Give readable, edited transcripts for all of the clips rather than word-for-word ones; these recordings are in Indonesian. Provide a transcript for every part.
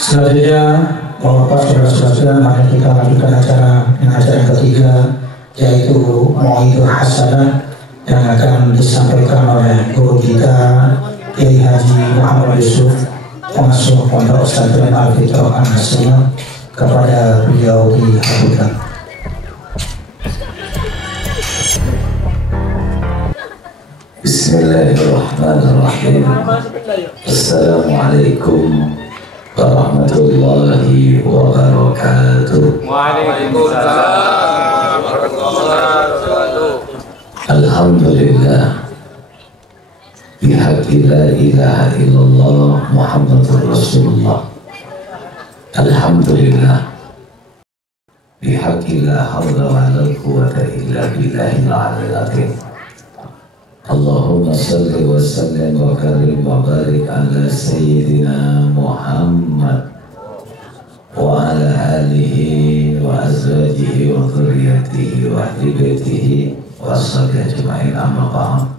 Selanjutnya, Bapak saudara-saudara, mari kita lanjutkan acara yang ketiga, yaitu Mau'idul Hasanah yang akan disampaikan oleh guru kita Kiai Haji Muhammad Yusuf, pengasuh Pondok Pesantren Al-Fitrah An-Nasriyah, kepada beliau dihadapkan. Bismillahirrahmanirrahim. Assalamualaikum warahmatullahi wabarakatuh. Waalaikumsalam warahmatullahi wabarakatuh. Alhamdulillah bihaqqi la ilaha illallah Muhammadur Rasulullah. Alhamdulillah bihaqqi la hawla wa la quwwata illa billahil aliyyil azim. Allahumma salli wa sallim wa karim wa barik ala Sayyidina Muhammad wa ala alihi wa azwajihi wa dhurriyyatihi wa ahli baitihi wa ashabihi ajma'in, amma ba'd.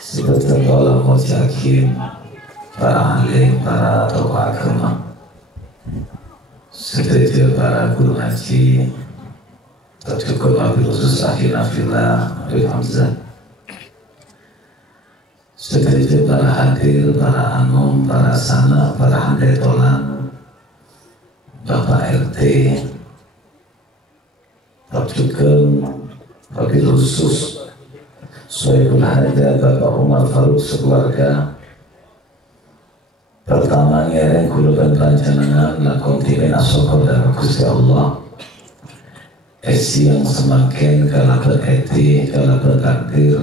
Sebagai para mujakin, para alim, para tokoh agama, sebagai para guru ngaji, tercukup wabil khusus akhirna fillah Habib Hamzah, sebagai para hadir, para anum, para sana, para handetolan, Bapak RT, tercukup wabil khusus Soebul Haja Bapak Umar Faruk sekeluarga. Pertama ngereng kuluban panjenengan lakon timen asokor dan Gusti Allah. Esi yang semakin kalaban eti, kalaban takdir,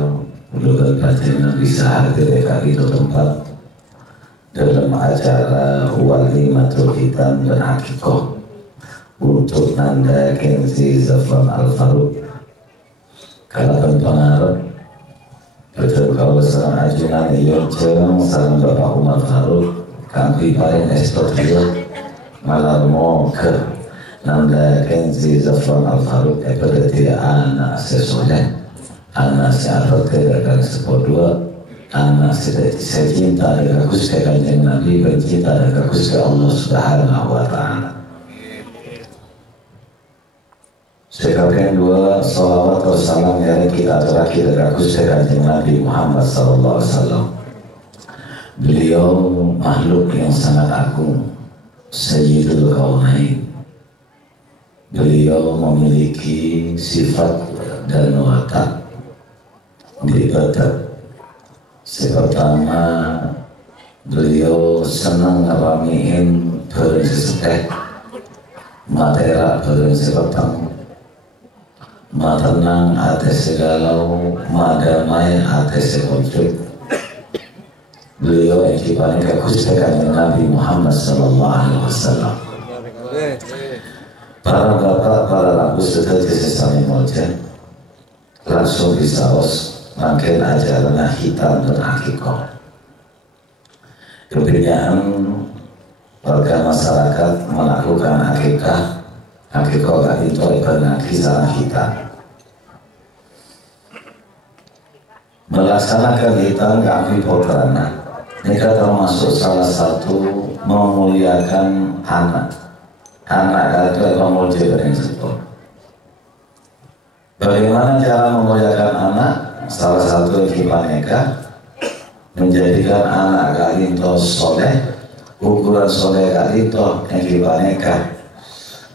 kuluban panjenengan bisa hadir di itu tempat dalam acara Walimatul Hitam dan Hakikoh untuk Nanda Kenzi Zafran Al-Faruk. Kalaban pengarap betul kalau serang ajunan iyo cerang sarang Bapak Umar Faruk kami paling ekspor juga malah mau ke Nanda Kenzi Zafran Al-Faruk pada tidak anak sesuai anak siapa tidak sepuluh dua anak saya cinta dengan Gusti Kanjeng Nabi, bercinta dengan Gusti Allah Subhanahu wa Ta'ala. Sekalian dua salawat wa salam yang kita terakhir dengan Gusti Kanjeng Nabi Muhammad sallallahu alaihi wasallam. Beliau makhluk yang sangat agung, Sayyidul Kaunain. Beliau memiliki sifat dan watak dibatak. Pertama, beliau senang ngeramiin bersesek matera bersepetang, matenang atas segalau, madamai atas konflik. Beliau yang dipanggil ke Gusti Kanjeng Nabi Muhammad sallallahu alaihi wasallam. Para bapak, para rabu sudah disesami mojen langsung disaos makin ajaran hitam dan hakikoh. Kebiasaan warga masyarakat melakukan hakikoh gak itu ibadah kisah hitam. Melaksanakan hitam kami pokrana. Ini termasuk salah satu memuliakan anak. Anak itu memuliakan yang sebut. Bagaimana cara memuliakan anak? Salah satu kipaneka menjadikan anak kalinto soleh, ukuran soleh kalinto yang kipaneka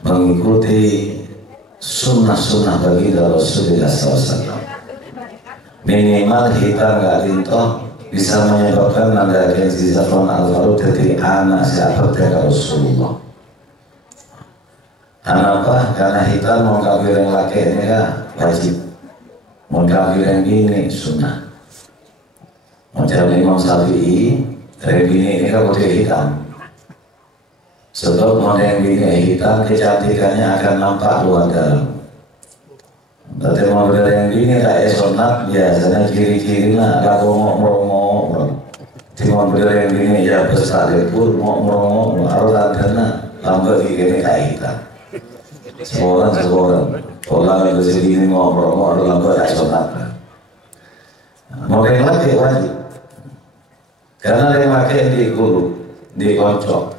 mengikuti sunnah-sunnah baginda Rasulullah SAW. Minimal hitam kalinto bisa menyebabkan Nanda Kenzi Zafran Al-Faruk jadi anak siapa dari Rasulullah. Kenapa? Karena hitam mau kafir yang laki ini kan wajib, mau kafir yang ini sunnah. Macam Imam Syafi'i dari bini ini kan putih hitam. Sebab mau yang bini hitam kecantikannya akan nampak luar dalam. Tapi mau yang bini tak sunat biasanya kiri-kirinya agak ngomong-ngomong. Cuma yang bini ya besar pun ngomong-ngomong harus ada lambat gini kayak hitam. Semua orang yang bersini ini ngomong lambat tak sunat. Mau yang lagi wajib. Karena yang pakai di guru, di kocok.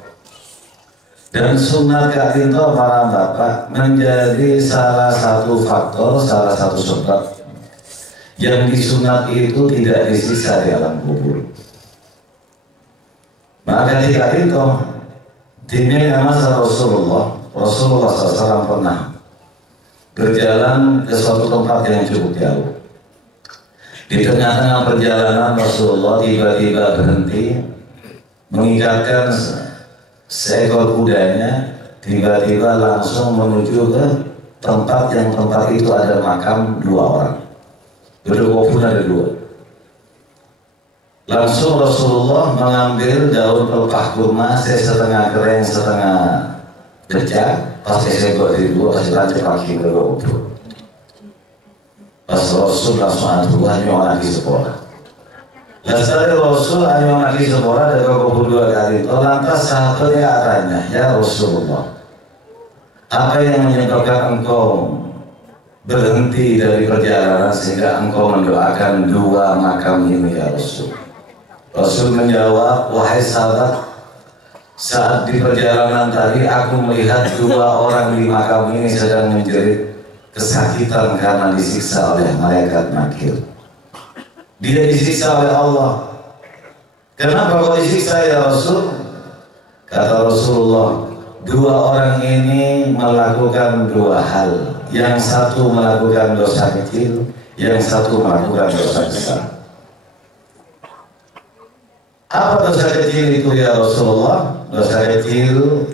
Dan sunat katinto para bapak menjadi salah satu faktor, salah satu sebab yang disunat itu tidak disiksa di alam kubur. Maka ketika itu timnya masa Rasulullah SAW pernah berjalan ke suatu tempat yang cukup jauh. Di tengah-tengah perjalanan Rasulullah tiba-tiba berhenti, mengikatkan seekor kudanya, tiba-tiba langsung menuju ke tempat itu ada makam 2 orang. Berdua pun ada 2. Langsung Rasulullah mengambil daun pelepah kurma setengah kering setengah kecak, pasti segok dari 2, pasti lanjut kaki ke kubur. Pas Rasul langsung atuh orang di sekolah. Dasar Rasul orang di sekolah dari kubur 2 kali. Lantas sahabatnya katanya, ya Rasulullah, apa yang menyebabkan engkau berhenti dari perjalanan sehingga engkau mendoakan 2 makam ini ya Rasul? Rasul menjawab, wahai sahabat, saat di perjalanan tadi aku melihat 2 orang di makam ini sedang menjerit kesakitan karena disiksa oleh malaikat nakir. Dia disiksa oleh Allah. Kenapa kok disiksa ya Rasul? Kata Rasulullah, 2 orang ini melakukan 2 hal. Yang satu melakukan dosa kecil, yang satu melakukan dosa besar. Apa dosa kecil itu ya Rasulullah? Dosa kecil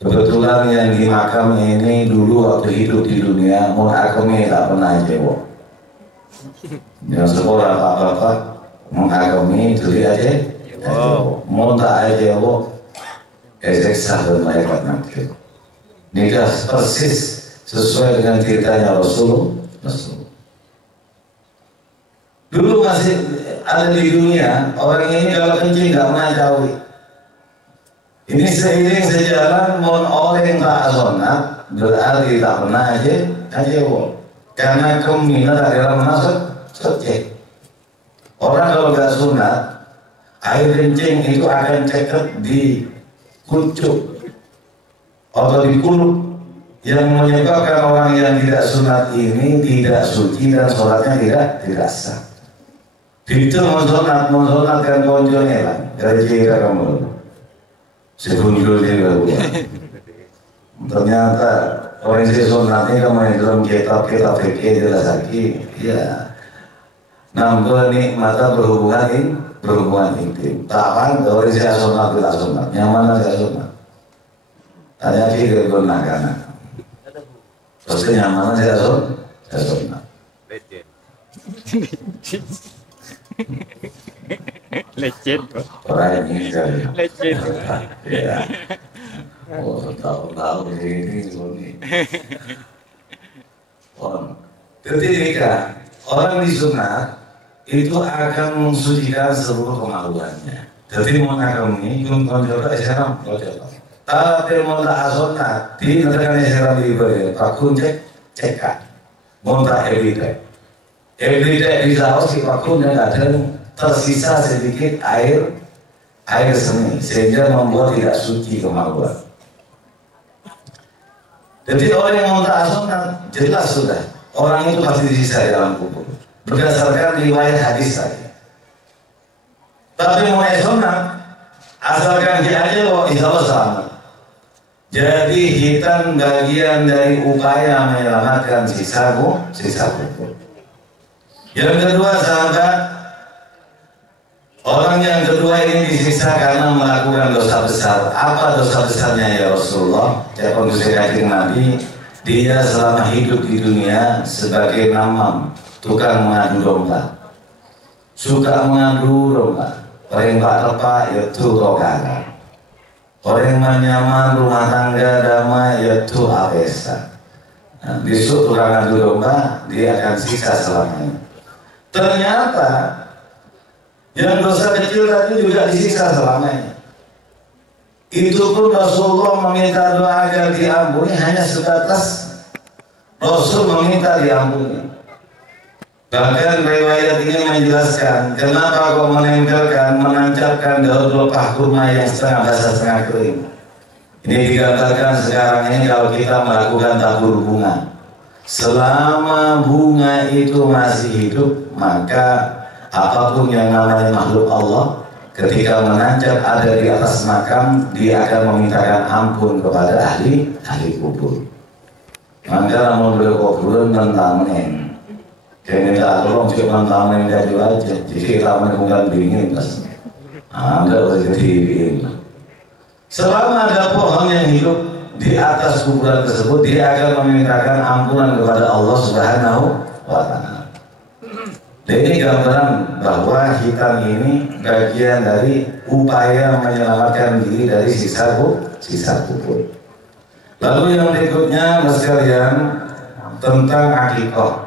kebetulan yang di makam ini dulu waktu hidup di dunia mau akemi tak pernah jawab. Yang sekolah bapak mau akemi itu aja mau tak aja jawab eseksa dan malaikat nakir. Nikah persis sesuai dengan ceritanya Rasulullah. Dulu masih ada di dunia, orang ini kalau kencing nggak pernah jauh. Ini seiring sejalan, mohon orang tak sunat berarti tak pernah aja wo. Karena kemina tak dalam masuk secek. Orang kalau nggak sunat, air kencing itu akan ceket di kucuk atau di kulup, yang menyebabkan orang yang tidak sunat ini tidak suci dan sholatnya tidak sah. Itu monsunat kan konjonya lah, dari kira kamu sebunjul dia berubah. Ternyata orang yang sunatnya kamu yang dalam kitab fikih jelas lagi, ya nambah nikmata berhubungan intim. Tahan orang yang sunat tidak sunat, yang mana tidak sunat? Tanya fikir gunakan. Terus yang mana tidak sunat? Lecet. Orang ini kan. Lecet. Ya. Oh, tahu ini. Ketika orang disunat itu akan mensucikan seluruh kemaluannya. Jadi mau ngakami, belum konjol Islam, tapi mau tak sunat, di negara Islam ibadah, pakun cekak, mau tak everyday di laut si pakun yang kadang tersisa sedikit air seni sehingga membuat tidak suci kemaluan. Jadi orang yang mau tak sunat jelas sudah orang itu pasti disiksa dalam kubur berdasarkan riwayat hadis saja. Tapi mau sunat asalkan dia aja kok insya Allah selamat. Jadi hitam bagian dari upaya menyelamatkan sisa kubur. Yang kedua sahabat, orang yang kedua ini disiksa karena melakukan dosa besar. Apa dosa besarnya ya Rasulullah? Ya kondisi Nabi, dia selama hidup di dunia sebagai namam, tukang mengadu domba, suka mengadu domba, paling pak yaitu rokaga, orang menyaman rumah tangga damai yaitu apesa. Nah, besok tukang mengadu domba dia akan siksa selamanya. Ternyata yang dosa kecil tadi juga disiksa selamanya. Itu pun Rasulullah meminta doa agar diampuni hanya sebatas Rasul meminta diampuni. Bahkan riwayat ini menjelaskan kenapa kau menancapkan daun pelepah kurma yang setengah basah setengah kering. Ini digambarkan sekarang ini kalau kita melakukan tabur bunga. Selama bunga itu masih hidup, maka apapun yang namanya makhluk Allah, ketika menancap ada di atas makam, dia akan memintakan ampun kepada ahli kubur. Maka namun berkuburan mentamen, kayak minta tolong cik mentamen jadi aja, jadi kita menemukan dingin pas, enggak boleh dingin. Selama ada pohon yang hidup di atas kuburan tersebut, dia akan memintakan ampunan kepada Allah Subhanahu wa Ta'ala. Dan ini gambaran bahwa hitam ini bagian dari upaya menyelamatkan diri dari siksa kubur. Lalu yang berikutnya, Mas sekalian, tentang akikah.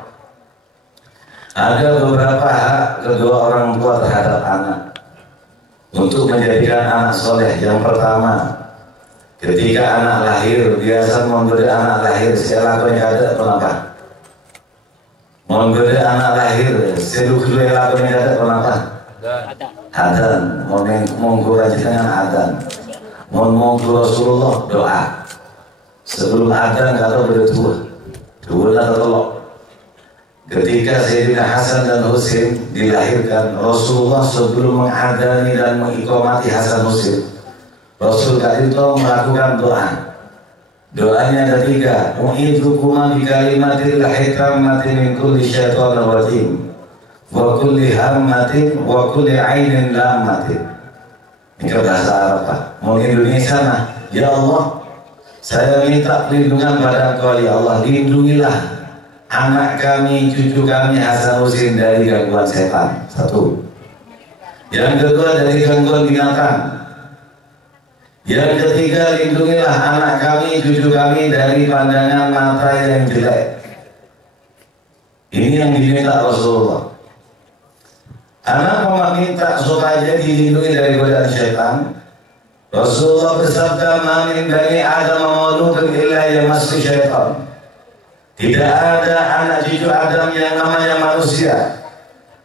Ada beberapa hak kedua orang tua terhadap anak untuk menjadikan anak soleh. Yang pertama, ketika anak lahir, biasa memberi anak lahir selakunya ada kenapa? Memberi anak lahir selakunya ada kenapa? Adan, mengkurang dengan adan. Mengkurang Rasulullah doa. Sebelum adan kata berdua, dua telok. Ketika Sayyidina Hasan dan Husain dilahirkan, Rasulullah sebelum mengadani dan mengiqamati Hasan Husain, Rasul itu melakukan doa. Doanya ada 3. Mu'idukuma bi kalimatil hikmati min kulli syaitanir rajim wa kulli hammatin wa kulli ainin lammatin. Ini bahasa Arab, Pak. Mau Indonesia mah, ya Allah, saya minta perlindungan pada Engkau ya Allah, lindungilah anak kami, cucu kami Hasan Husain dari gangguan setan. 1. Yang kedua dari gangguan binatang. Yang ketiga, lindungilah anak kami, cucu kami dari pandangan mata yang jelek. Ini yang diminta Rasulullah. Anak meminta supaya dilindungi dari godaan syaitan. Rasulullah bersabda, "Ma min bani Adam mauludun illa yamassu syaitan." Tidak ada anak cucu Adam yang namanya manusia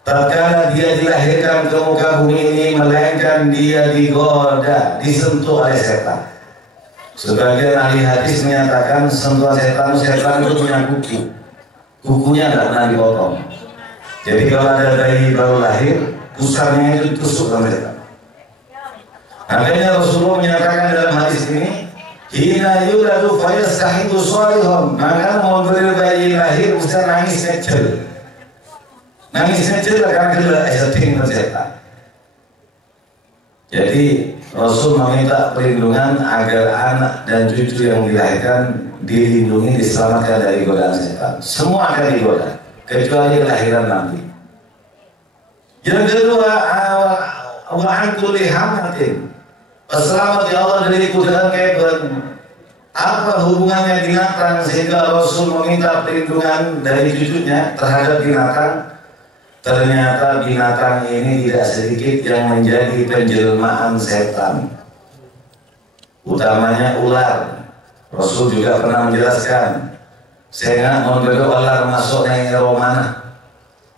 tatkala dia dilahirkan ke muka bumi ini melainkan dia digoda, disentuh oleh setan. Sebagian ahli hadis menyatakan sentuhan setan itu punya kuku. Kukunya tidak pernah dipotong. Jadi kalau ada bayi baru lahir, pusarnya itu ditusuk oleh setan. Makanya Rasulullah menyatakan dalam hadis ini, hina yuladu fayastahidu shalihun, maka memberi bayi lahir mesti nangis kecil. Nangisnya jelas karena kita eseting setan. Jadi Rasul meminta perlindungan agar anak dan cucu yang dilahirkan dilindungi, diselamatkan dari godaan setan. Semua akan digoda, kecuali kelahiran nanti. Yang kedua, wa'an kulli hamatin, selamat ya Allah dari godaan keben. Apa hubungannya binatang sehingga Rasul meminta perlindungan dari cucunya terhadap binatang? Ternyata binatang ini tidak sedikit yang menjadi penjelmaan setan, utamanya ular. Rasul juga pernah menjelaskan, saya nggak ular masuk neng romana,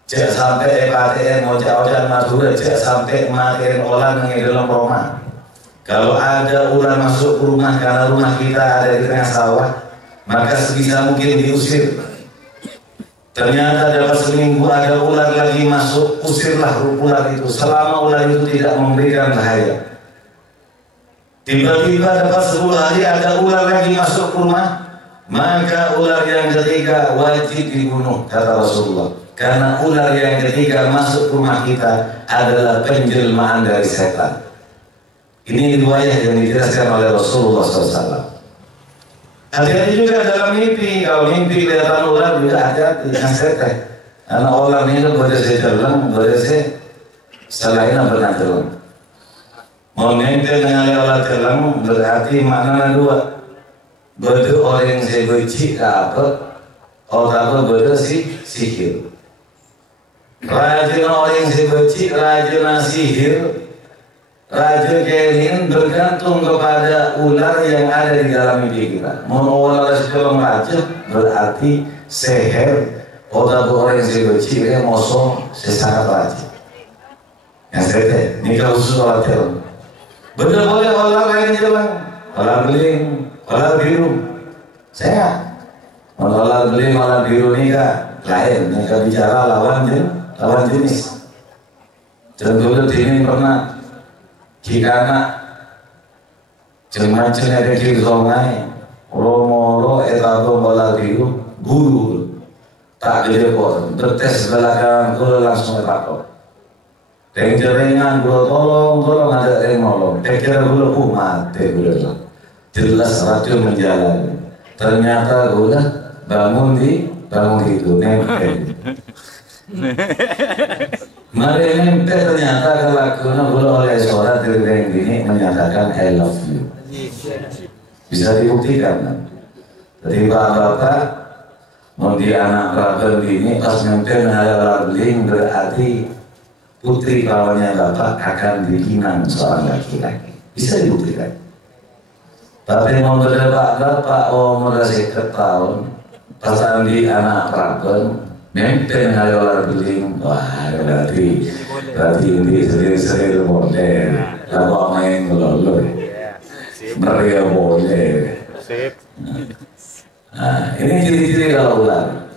cek sampai PTN mau jauh-jauh Madura, cek sampai matiin ular neng dalam rumah. Kalau ada ular masuk ke rumah karena rumah kita ada di tengah sawah, maka sebisa mungkin diusir. Ternyata dalam seminggu ada ular lagi masuk, usirlah ular itu selama ular itu tidak memberikan bahaya. Tiba-tiba dapat 10 hari ada ular lagi masuk ke rumah, maka ular yang ketiga wajib dibunuh, kata Rasulullah. Karena ular yang ketiga masuk ke rumah kita adalah penjelmaan dari setan. Ini riwayat yang dijelaskan oleh Rasulullah SAW. Hati-hati juga dalam mimpi. Kalau mimpi kelihatan ular juga hati-hati, jangan setan. Karena ular ini boleh saya telang, boleh saya selain pernah telang. Mau mimpi dengan ular telang berarti maknanya 2. Beda orang yang saya benci apa? Orang beda sihir. Rajin orang yang saya benci, rajin sihir. Raja Kerin bergantung kepada ular yang ada di dalam mimpi kita. Mau ular sebelum raja berarti seher. Orang yang sebenci dia mosong sesangat raja. Yang saya ini kalau khusus ular telang. Benar boleh ular lain jalan. Kolar beling, kolar biru, sehat. Kolar beling, kolar biru ini kak lain, mereka bicara lawan jenis. Contohnya ini pernah jika anak macam ada di sungai, romo etado kolar biru, guru tak gede kok, bertes belakang, guru langsung takut. Jaringan guru tolong ada yang nolong. Kira guru mati guru lah. Jelas radio menjalan. Ternyata guru bangun itu nempel. Mari nempel ternyata kelakuan guru oleh suara dari ini menyatakan I love you. Bisa dibuktikan kan? Jadi bapak mau di anak bapak ini pas nempel ada beling berarti putri kawannya bapak akan dikinang seorang laki-laki. Bisa dibuktikan. Tapi mau berdebat bapak umur 10 tahun, pasangan di anak perapen, nempel ngayolar beling, wah berarti ini sering model, bapak main ngelolol, mereka boleh. Nah, ini ciri-ciri kalau ular.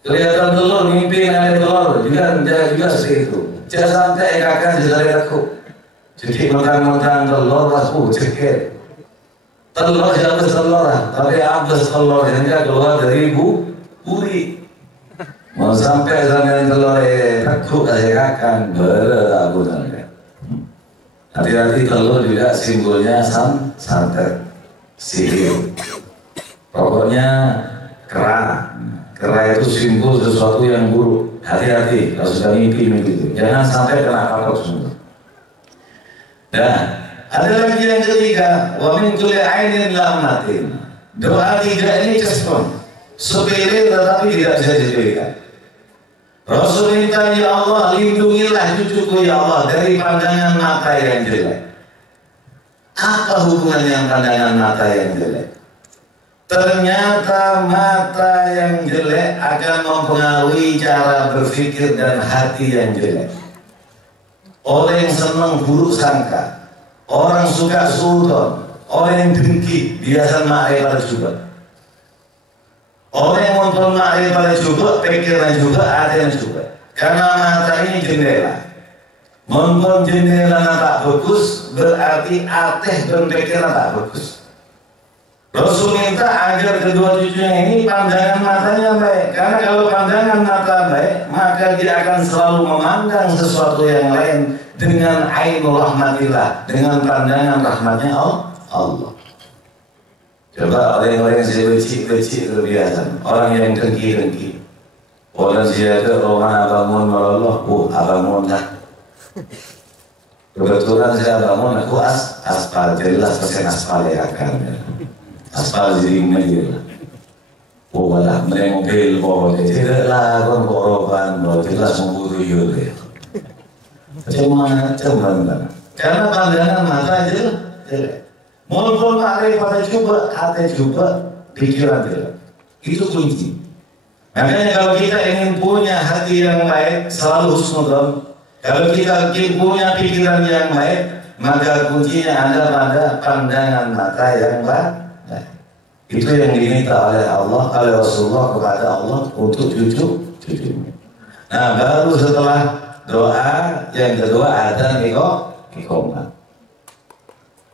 Kelihatan telur, mimpi ada telur, juga seperti itu. Jangan sampai kakak jadi aku. Jadi mentang-mentang telur aku cekir. Telur siapa telur lah, tapi abis telur hingga keluar dari buri. Mau sampai zaman telur aku kasih kakak berlaku nanti. Hati-hati telur juga simbolnya santet, sihir. Pokoknya kera. Kera itu simbol sesuatu yang buruk. Hati-hati kalau sudah mimpi itu. Jangan sampai kena kapok semua. Dan ada lagi yang ketiga, wa min kulli ainin lamatin. Doa 3 ini respon. Sepele tetapi tidak bisa disepelekan. Rasul minta, ya Allah lindungilah cucuku ya Allah dari pandangan mata yang jelek. Apa hubungannya pandangan mata yang jelek? Ternyata mata yang jelek akan mempengaruhi cara berpikir dan hati yang jelek. Orang yang senang buruk sangka, orang suka suudon, orang yang dengki, biasa ma'rif pada juga. Orang yang mempunyai ma'rif pada juga, pikiran juga, ada yang juga. Karena mata ini jendela. Mempunyai jendela tak bagus, berarti ateh dan pikiran tak bagus. Rasul minta agar kedua cucunya ini pandangan matanya baik. Karena kalau pandangan mata baik, maka dia akan selalu memandang sesuatu yang lain dengan ainul rahmatillah, dengan pandangan rahmatnya Allah. Coba orang-orang yang becik terbiasa, orang yang dengki. Orang siapa orang abangun Allah, abangun dah. Kebetulan saya bangun, aku aspal jelas pesen aspal ya kan. Aspal jadi meja. Walah mobil bawa tidak lah kon koroban bawa jelas memburu yul. Macam-macam. Karena pandangan mata jelek. Mumpul ma'rif pada coba, hati coba, pikiran jelek. Itu kunci. Makanya kalau kita ingin punya hati yang baik, selalu husnudon. Kalau kita ingin punya pikiran yang baik, maka kuncinya ada pada pandangan mata yang baik. Itu yang diminta oleh Allah, oleh Rasulullah kepada Allah untuk cucu-cucunya. Nah, baru setelah doa yang kedua ada iqamah.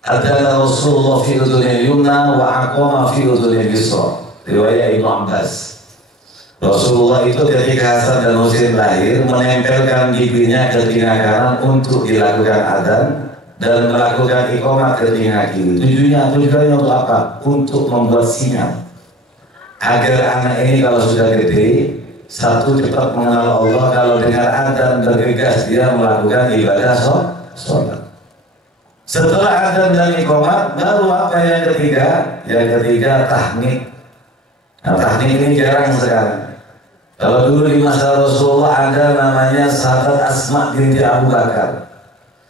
Ada Rasulullah fi udhunil yumna wa aqama fi udhunil yusra. Riwayat Ibnu Abbas. Rasulullah itu ketika Hasan dan Husain lahir menempelkan giginya ke telinga kanan untuk dilakukan adzan dan melakukan iqamah ke telinga kiri. Tujuannya untuk apa? Untuk membuat sinyal agar anak ini kalau sudah gede, satu cepat mengenal Allah, kalau dengar adzan bergegas dia melakukan ibadah sholat. Setelah adzan dan iqamah, baru apa yang ketiga? Yang ketiga tahmid. Nah, tahmid ini jarang sekarang. Kalau dulu di masa Rasulullah ada namanya sahabat Asma binti Abu Bakar.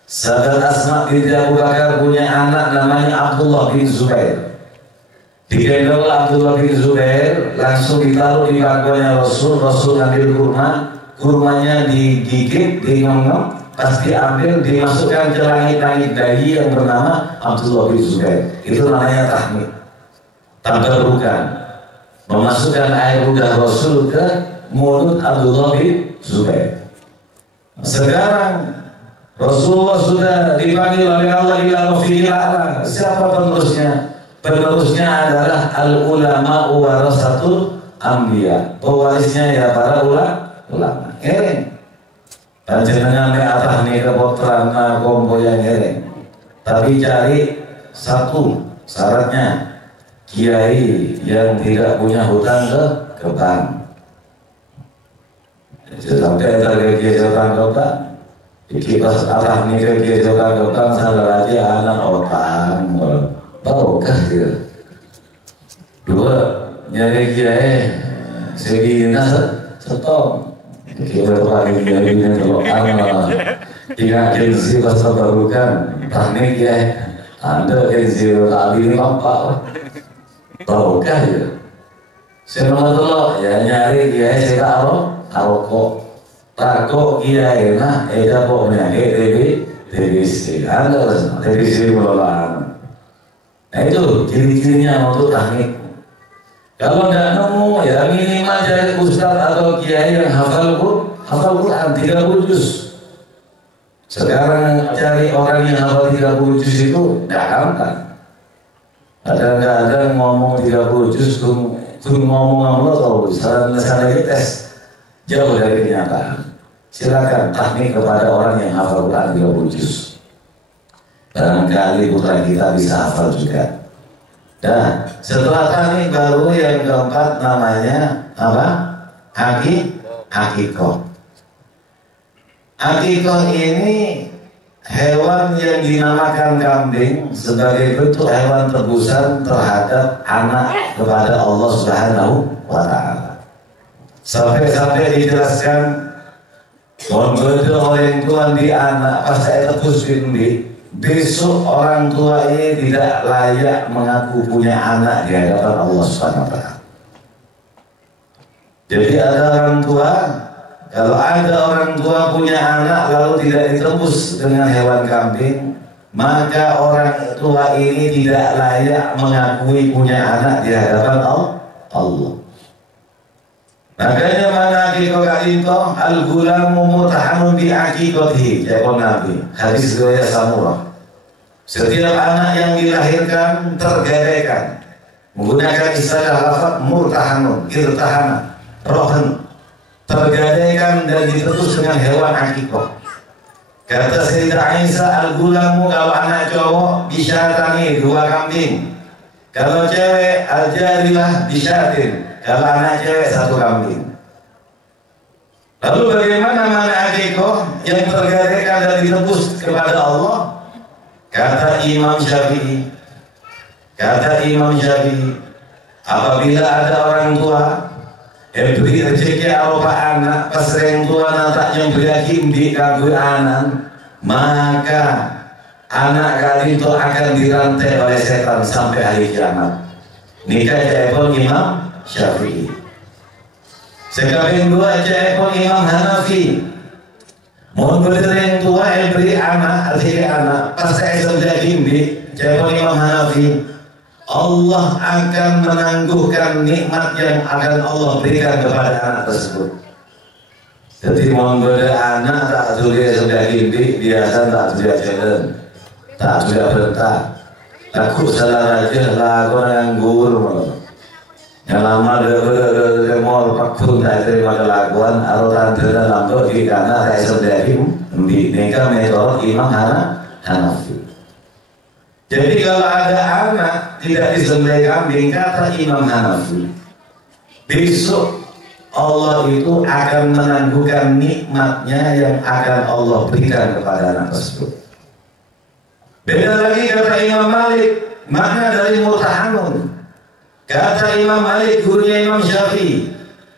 Sahabat Asma binti Abu Bakar punya anak namanya Abdullah bin Zubair. Digendong Abdullah bin Zubair, langsung ditaruh di bangkunya Rasul. Rasul ngambil kurmanya digigit, pas diambil dimasukkan ke langit-langit bayi yang bernama Abdullah bin Zubair. Itu namanya tahmid. Tabarukan, memasukkan air ludah Rasul ke mulut Abdullah bin Zubair. Sekarang Rasulullah sudah dipanggil oleh Allah ila rafiqil a'la. Siapa penerusnya? Penerusnya adalah al-ulama warasatul anbiya. Pewarisnya ya para ulama. Ereng. Panjenengan nek atah nih kepotran kombo yang ereng. Tapi cari satu syaratnya, kiai yang tidak punya hutang ke bank. Sampai ada kiai hutang ke bank. Iki pas atah nih kiai hutang ke bank salah aja anak otang. Barokah gitu. Dua nyari kiai segini setong. Kita pakai kiai kalau anak tiga kenzi pas tabarukan tahnik ya. Anda kenzi kali ini apa? Barokah ya. Semangatullah ya nyari kiai saya aroko. Tako kiai nah eda kok menyake TBC. Anda harus TBC melolakan. Nah itu ciri-cirinya untuk tahnik. Kalau nggak nemu ya minimal dari ustaz atau kiai yang hafal Quran 30 juz. Sekarang cari orang yang hafal 30 juz itu nggak gampang. Kadang-kadang ngomong 30 juz kun ngomong atau sana tes jauh dari kenyataan. Silakan tahnik kepada orang yang hafal Quran 30 juz. Barangkali putra kita bisa hafal juga. Dan setelah tahnik baru yang keempat namanya apa? Akikoh. Akikoh ini hewan yang dinamakan kambing sebagai bentuk hewan tebusan terhadap anak kepada Allah Subhanahu wa Ta'ala. Sampai dijelaskan membedo orang tua di anak pas saya tebus bindi. Besok orang tua ini tidak layak mengaku punya anak di hadapan Allah Subhanahu wa Ta'ala. Jadi ada orang tua, kalau ada orang tua punya anak lalu tidak ditebus dengan hewan kambing, maka orang tua ini tidak layak mengakui punya anak di hadapan Allah. Makanya mana akikoh itu al-gulamu mutahamun bi akikotihi, jawab Nabi hadis riwayat Samurah. Setiap anak yang dilahirkan tergadaikan menggunakan istilah lafaz murtahanun, irtahana, rohan, tergadaikan dan ditebus dengan hewan akikoh. Kata Sayyidah Aisyah, al-gulamu kalau anak cowok bisyatani 2 kambing, kalau cewek al-jarilah bisyatin, kalau anak cewek 1 kambing. Lalu bagaimana mana akikoh yang tergadaikan dan ditebus kepada Allah? Kata Imam Syafi'i, apabila ada orang tua yang beri rezeki arupa anak, pas orang tua tak yang beri di kagui anak, maka anak kali itu akan dirantai oleh setan sampai hari kiamat. Nikah jaipun Imam Syafi'i. Sekalian dua jaipun Imam Hanafi. Mohon yang tua yang beri anak, pas saya sudah gimbi, jaipun Imam Hanafi, Allah akan menangguhkan nikmat yang akan Allah berikan kepada anak tersebut. Jadi mohon anak tak sudah gimbi, biasa tak sudah jalan, tak sudah bentak, takut salah aja lagu yang guru. Yang lama dia mau pakun tak terima kelakuan atau tante lampu di karena saya sedari di nikah metode Imam Hanafi. Jadi kalau ada anak tidak disembelih kambing, kata Imam Hanafi, besok Allah itu akan menangguhkan nikmatnya yang akan Allah berikan kepada anak tersebut. Beda lagi kata Imam Malik, makna dari mutahanun. Kata Imam Malik, gurunya Imam Syafi'i,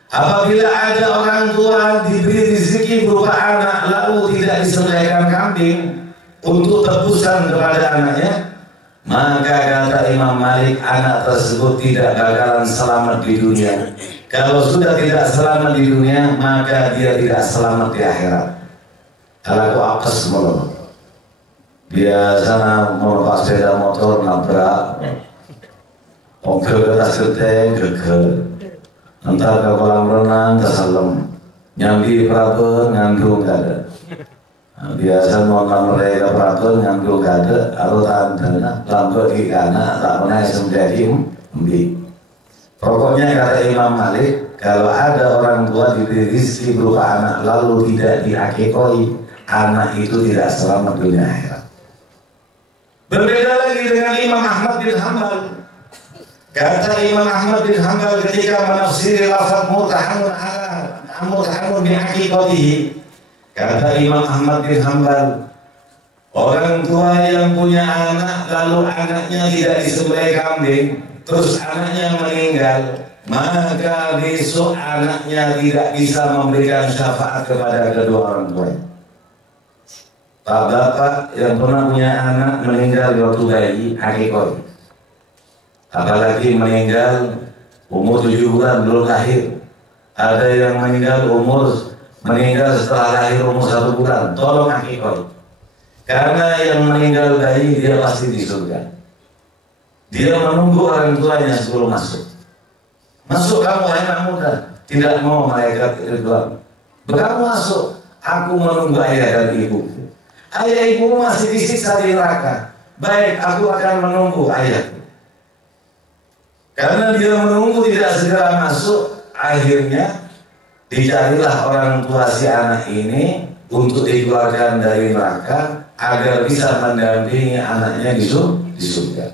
apabila ada orang tua diberi rezeki berupa anak lalu tidak disembelihkan kambing untuk tebusan kepada anaknya, maka kata Imam Malik anak tersebut tidak bakalan selamat di dunia. Kalau sudah tidak selamat di dunia, maka dia tidak selamat di akhirat. kalau aku apes mulu. Biasa mau pas sepeda motor nabrak, mobil ke atas genteng geger, entar ke kolam renang keselem, nyambi perapen ngandung kada. Biasa mau mereka perapen ngandung kada, atau tanda lampu di kana tak pernah menjadi embi. Pokoknya kata Imam Malik, kalau ada orang tua diberi rezeki berupa anak lalu tidak diakikoi, anak itu tidak selamat dunia akhirat. Berbeda lagi dengan Imam Ahmad bin Hanbal. Kata Imam Ahmad bin Hanbal ketika menafsiri lafaz mutahamun bi akikatihi, kata Imam Ahmad bin Hanbal, orang tua yang punya anak lalu anaknya tidak disembelih kambing, terus anaknya meninggal, maka besok anaknya tidak bisa memberikan syafaat kepada kedua orang tuanya. Pak bapak yang pernah punya anak meninggal waktu bayi akikah, apalagi meninggal umur 7 bulan belum lahir, ada yang meninggal setelah lahir umur 1 bulan, tolong akikah, karena yang meninggal bayi dia pasti di surga. Dia menunggu orang tuanya sebelum masuk. Masuk kamu anak muda, tidak mau malaikat ridwan. Kamu masuk, aku menunggu ayah dan ibu. Ayah ibu masih disiksa di neraka. Baik, aku akan menunggu ayahku. Karena dia menunggu tidak segera masuk, akhirnya dicarilah orang tua si anak ini untuk dikeluarkan dari neraka agar bisa mendampingi anaknya di surga.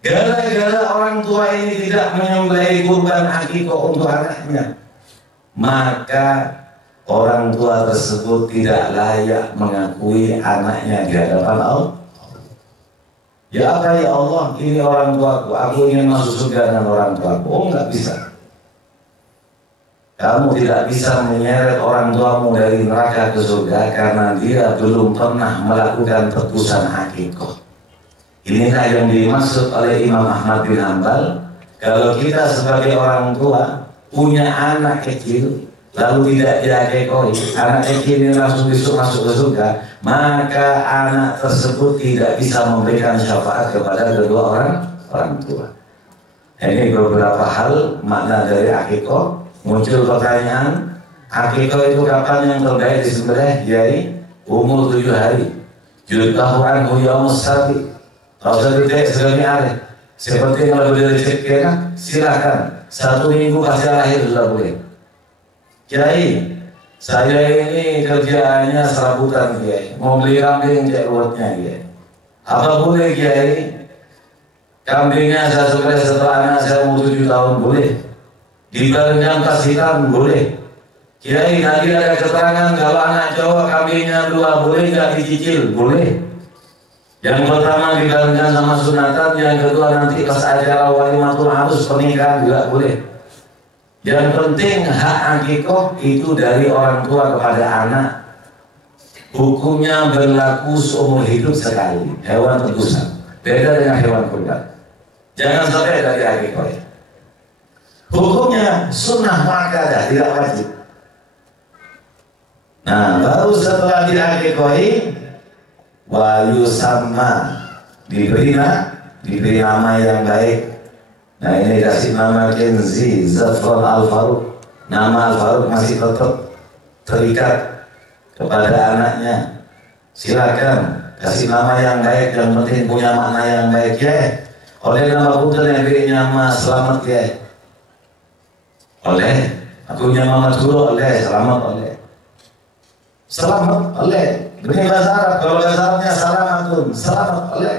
Gara-gara orang tua ini tidak menyembelih kurban akikah untuk anaknya, maka orang tua tersebut tidak layak mengakui anaknya di hadapan Allah. Ya apa ya Allah, ini orang tuaku, aku ingin masuk surga dengan orang tuaku. Oh, enggak bisa. Kamu tidak bisa menyeret orang tuamu dari neraka ke surga karena dia belum pernah melakukan tebusan akikah. Inilah yang dimaksud oleh Imam Ahmad bin Hanbal. Kalau kita sebagai orang tua punya anak kecil lalu tidak diakikoi, anak kecil ini langsung masuk ke surga, maka anak tersebut tidak bisa memberikan syafaat kepada kedua orang tua. Ini beberapa hal makna dari akikah. Muncul pertanyaan, akikah itu kapan yang terbaik disembelih? Yai umur 7 hari. Yudhahu anhu yaumus sabi. Kalau saya tidak segini ada. Seperti kalau beli rezeki kena, silakan 1 minggu pasca lahir sudah boleh. Kiai, saya ini kerjaannya serabutan Kiai, mau beli kambing cek ruwetnya Kiai. Apa boleh Kiai? Kambingnya saya sembelih setelah anak saya umur 7 tahun boleh. Dibarengkan kasihkan boleh. Kiai nanti ada keterangan kalau anak cowok kambingnya 2 boleh nggak dicicil? Boleh. Yang pertama dibarengkan sama sunatan, yang kedua nanti pas acara walimatul arus pernikahan juga boleh. Yang penting hak akikah itu dari orang tua kepada anak. Hukumnya berlaku seumur hidup sekali. Hewan tebusan. Beda dengan hewan kurban. Jangan sampai dari akikah. Hukumnya sunnah muakkadah, tidak wajib. Nah, baru setelah diakikoi, wayu sama diberi nama yang baik. Nah, ini kasih nama Kenzi Zafran Al-Faruq. Nama Al-Faruq masih tetap terikat kepada anaknya. Silakan kasih nama yang baik, yang penting punya makna yang baik ya. Oleh nama putra yang beri nama selamat ya. Oleh aku nama dulu oleh selamat oleh. Selamat oleh. Ini bahasa Arab, kalau bahasa Arabnya salamatun, selamat oleh.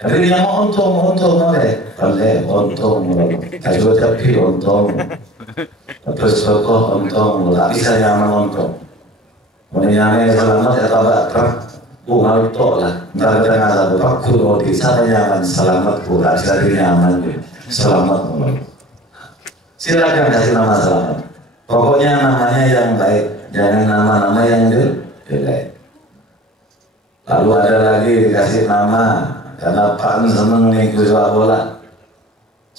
Jadi yang untung oleh, untung, kalau tapi untung, terus pokok untung, tak bisa nyaman untung. Menyamai selamat ya tabak truk, bunga itu lah. Ntar kita nggak tahu, aku mau di sana nyaman, selamat pula, jadi nyaman, selamat mulai. Silakan kasih nama selamat. Pokoknya namanya yang baik, jangan nama-nama yang jelek. Lalu ada lagi dikasih nama karena Pak seneng nih sepak bola.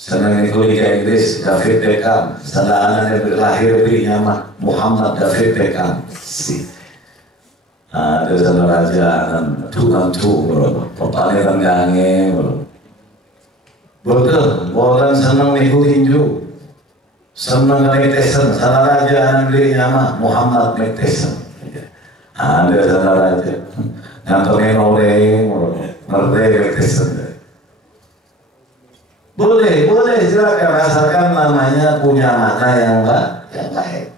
Senang itu Liga Inggris David Beckham, sana anak lahir di nama Muhammad David Beckham. Ada sana raja tukang bro, pepane rengange bro. Betul, orang senang niku tinju, senang Tyson, sana raja anak di nama Muhammad Tyson. Ada sana raja, ngantongin orang, merdeka Tyson. Boleh silakan rasakan namanya punya makna yang baik.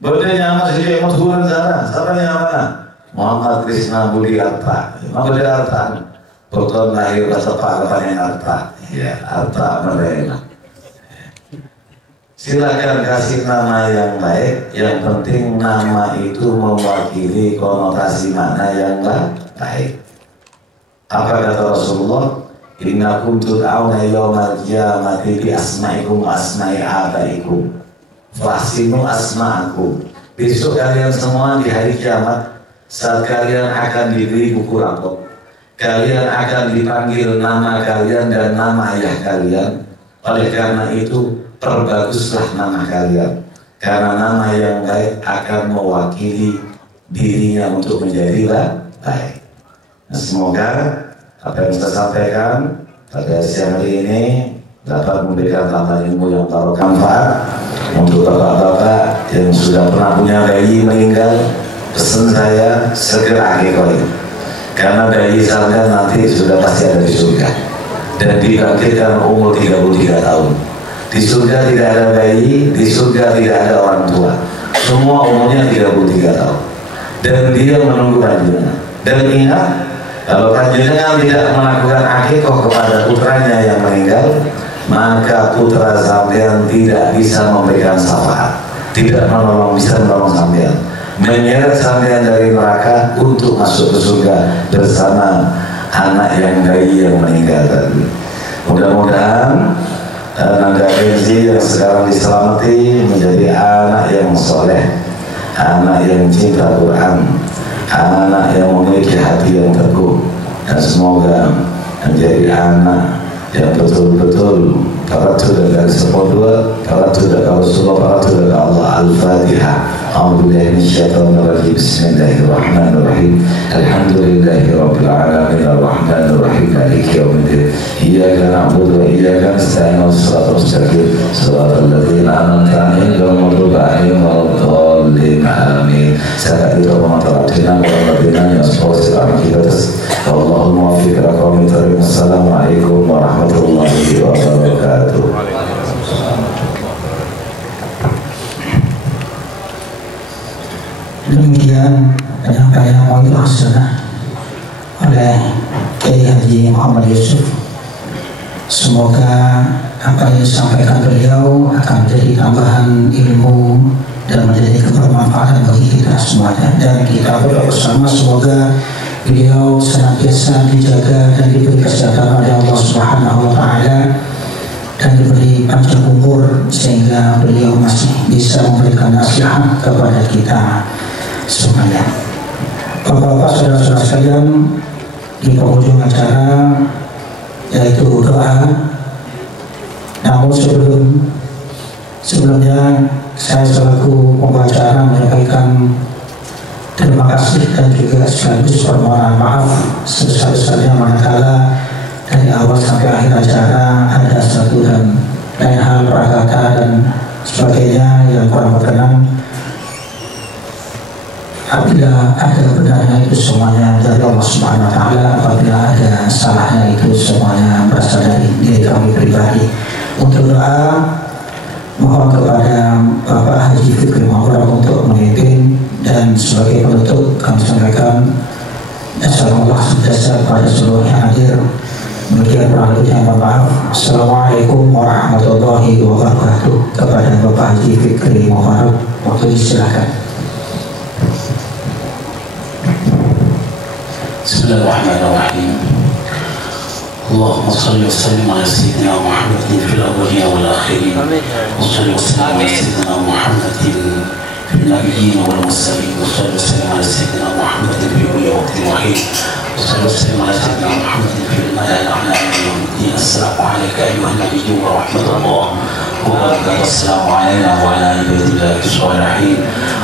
Boleh nyama sih mau turun sana, siapa nyama? Muhammad Krishna Budi Arta, Budi Arta, Proton lahir bersama yang Arta, ya Arta mereka. Silakan kasih nama yang baik, yang penting nama itu mewakili konotasi makna yang baik. Apa kata Rasulullah? Innakum tud'auna yawmal qiyamati bi asma'ikum wa asma'i abaikum fahsinu asma'akum. Besok kalian semua di hari kiamat, saat kalian akan diberi buku rapor, kalian akan dipanggil nama kalian dan nama ayah kalian. Oleh karena itu perbaguslah nama kalian, karena nama yang baik akan mewakili dirinya untuk menjadi baik. Nah, semoga apa yang saya sampaikan pada siang hari ini dapat memberikan tambahan ilmu yang barokah manfaat untuk bapak-bapak yang sudah pernah punya bayi meninggal. Pesan saya segera akikah, karena bayi saya nanti sudah pasti ada di surga dan dibangkitkan umur 33 tahun. Di surga tidak ada bayi, di surga tidak ada orang tua, semua umurnya 33 tahun dan dia menunggu panjenengan. Dan ingat, kalau panjenengan tidak melakukan akikah kepada putranya yang meninggal, maka putra sampean tidak bisa memberikan syafaat, tidak bisa menolong sampean, menyeret sampean dari neraka untuk masuk ke surga bersama anak yang bayi yang meninggal tadi. Mudah-mudahan Nanda Kenzi yang sekarang diselamati menjadi anak yang soleh, anak yang cinta Quran, anak yang memiliki hati yang teguh, dan semoga menjadi anak yang betul-betul paratu dengan sepuluh, paratu dengan Rasulullah, paratu dengan Allah. Al-Fatihah. A'udzubillahi minasyaitonir rajim. Bismillahirrahmanirrahim. Alhamdulillahi rabbil alamin arrahmanir rahim maliki yaumiddin. Iyyaka na'budu wa iyyaka nasta'in. Shiratal mustaqim. Shiratal ladzina an'amta 'alaihim ghairil maghdubi 'alaihim waladdallin. Amin. Saat itu pemataratina waladdina yasfawsirah kibatas. Allahumma muwaffiq aqwamit thariq. Assalamualaikum warahmatullahi wabarakatuh. Demikian penyampaian Maulid Hasanah oleh Kiai Haji Muhammad Yusuf. Semoga apa yang disampaikan beliau akan menjadi tambahan ilmu dan menjadi kebermanfaatan bagi kita semuanya. Dan kita berdoa bersama semoga beliau senantiasa dijaga dan diberi kesehatan oleh Allah Subhanahu wa Ta'ala dan diberi panjang umur sehingga beliau masih bisa memberikan nasihat kepada kita semuanya. Bapak-bapak, saudara-saudara sekalian, di penghujung acara yaitu doa. Namun sebelumnya saya selaku pembawa acara menyampaikan terima kasih dan juga sekaligus permohonan maaf sebesar-besarnya manakala dari awal sampai akhir acara ada satu dan lain hal perkata dan sebagainya yang kurang berkenan. Apabila ada benarnya itu semuanya dari Allah Subhanahu wa Ta'ala, apabila ada salahnya itu semuanya berasal dari diri kami pribadi. Untuk doa, mohon kepada Bapak Haji Fikri Mahmud untuk memimpin, dan sebagai penutup kami sampaikan Assalamualaikum kepada seluruh yang hadir. Demikian kurang lebihnya mohon maaf. Assalamualaikum warahmatullahi wabarakatuh. Kepada Bapak Haji Fikri Mahmud, waktu silakan. Bismillahirrahmanirrahim. Allahumma salli wa sallim ala sayyidina Muhammadin fil awwalin wal akhirin. Wa salli wa sallim ala sayyidina Muhammadin fil nabiyyin wal mursalin. Wa salli wa sallim ala sayyidina Muhammadin fi kulli waqtin wa hin. Wa salli wa sallim ala sayyidina Muhammadin fil mala'il a'la min yawmiddin. Assalamu alaikum عليك أيها النبي ورحمة الله وبركاته. السلام علينا وعلى عباد الله الصالحين.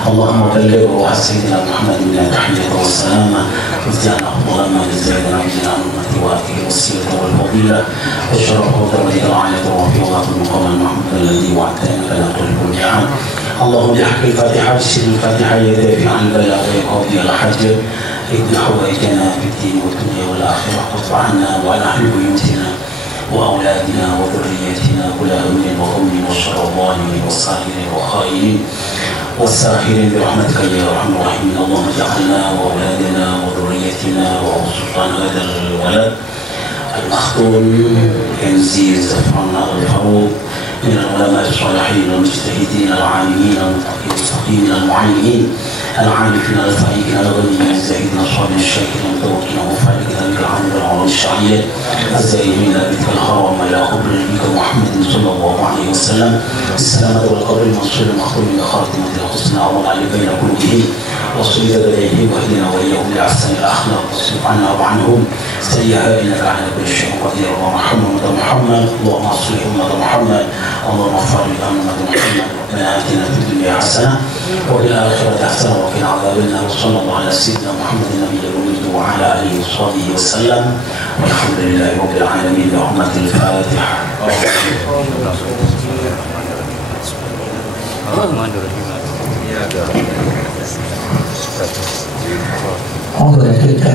اللهم بلغ روح سيدنا محمد من التحية والسلامة وزدنا اللهم لزيدنا من الأمة وآتيه الوسيلة والفضيلة والشرف والدرجة العالية وفي الله المقام المحمود الذي وعدتنا فلا تخلف الميعاد. اللهم بحق الفاتحة بسر الفاتحة يدافع عن البلاء ويقضي الحاجة اقض حوائجنا في الدين والدنيا والآخرة واقض عنا وعن أهل بيوتنا وأولادنا وذريتنا كل هم وغم وشر الظالمين والساحرين والخائنين والساحرين برحمتك يا أرحم الراحمين. اللهم اجعلنا وأولادنا وذريتنا وسلطان هذا الولد المختون كنزي زفرنا الفاروق من العلماء الصالحين المجتهدين العالمين المتقين المعلمين العارفين الفائقين الغنيين الزاهدين الصالحين الشاكرين المتوكلين وفارقين بالعلم والعلوم الشرعيه الزائمين بك الحرام الى قبر نبيك محمد صلى الله عليه وسلم بالسلامه والقبر المنصور المختوم بخاتمه الحسنى وضع بين قلوبهم وصيد اليهم واهدنا واياهم لاحسن الاخلاق واصرف عنا وعنهم سيئها انك على كل شيء قدير. اللهم ارحم امه محمد، اللهم اصلح امه محمد، اللهم اغفر لامه محمد. ربنا اتنا في الدنيا حسنه وفي الاخره حسنه وقنا عذاب النار. وصلى الله على سيدنا محمد النبي الامي وعلى اله وصحبه وسلم والحمد لله رب العالمين برحمه الفاتحه. Monggo kita